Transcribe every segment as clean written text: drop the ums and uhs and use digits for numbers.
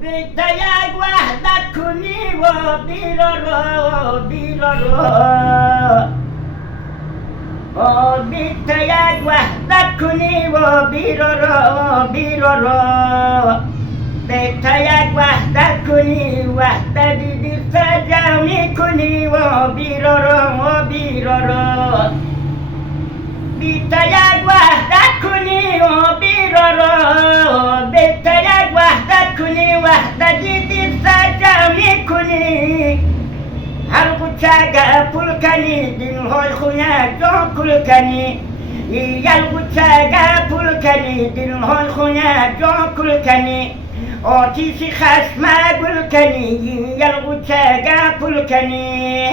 بیت یک وحدت کنی و بیرارو بیت یک وحدت کنی و بیرارو بیت یک وحدت کنی وحدت دیدی سجامی کنی و بیرارو بیت یک وحدت کنی و بیرارو بیت یک وحدت کنی وحدت دیدی سجامی کنی هر گوچه پول کنی دین های خونه جا کل کنی یک گوچه پول کنی دین های خونه جا کل کنی آتیشی خشم گل کنی یک گوچه پول کنی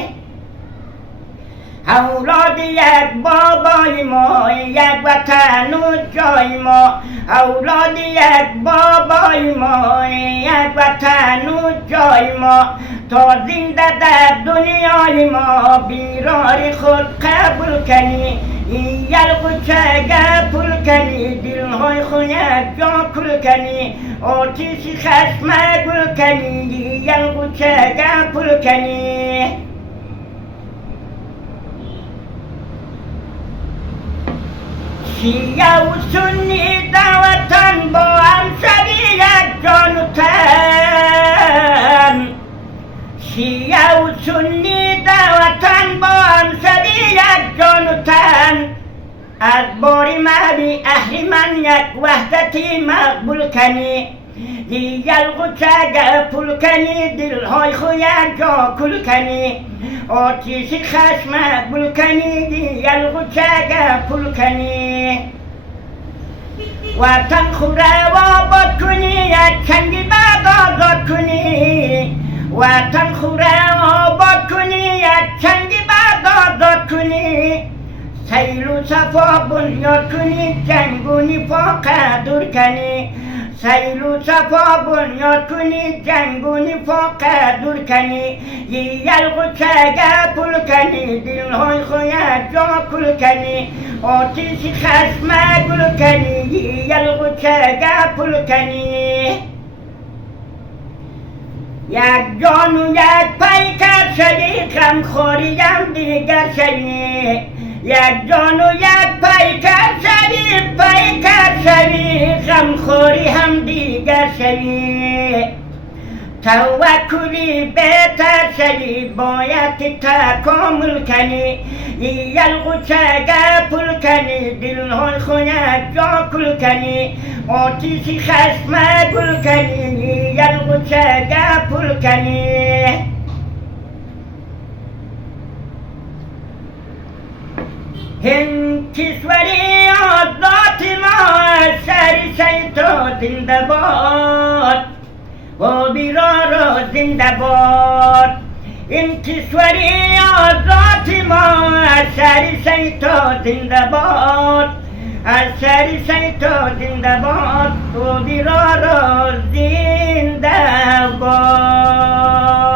اولاد یک بابای ما یک وطن و جای ما اولاد یک بابای ما یک وطن و جای ما تا زنده در دنیای ما بیراری خود قبول کنی یک گوچه پول کنی دلهای خونه جا کل کنی آتیشی خشم گل کنی یک گوچه پول کنی شیعه و سنی دعوتن با همسری یک جان و تن شیعه و سنی دعوتن با همسری یک جان و تن از باری مهدی اهریمن یک وحدتی مقبول کنی یک گوچه پول کنی دلهای خوی جا کل کنی آتیشی خشم گل کنی یک گوچه پول کنی وطن خوره و آباد کنی یک چنگی بعد آزاد کنی وطن خوره و آباد کنی یک چنگی بعد آزاد کنی سیل و صفا بنیاد کنی جنگ و نفاق دور کنی سیل و صفا بنیاد کنی جنگ و نفاق دور کنی یک گوچه پول کنی دلهای خوی جا کل کنی آتیشی خشم گل کنی یک گوچه پول کنی یک جان و یک پیکر شوی غمخوریم دیگر شوی یک جان و یک پیکر شوی غمخوری هم دیگر شوی توکلی بهتر شوی باید تکامل کنی یک گوچه پول کنی دلهای خونه جا کل کنی آتیشی خشم گل کنی یک گوچه پول کنی هند کشوری آزاد ما شهری شیطان زنده باد و بیرارو زنده باد این کشوری آزاد ما شهری شیطان زنده باد شهری شیطان زنده باد و بیرارو زنده باد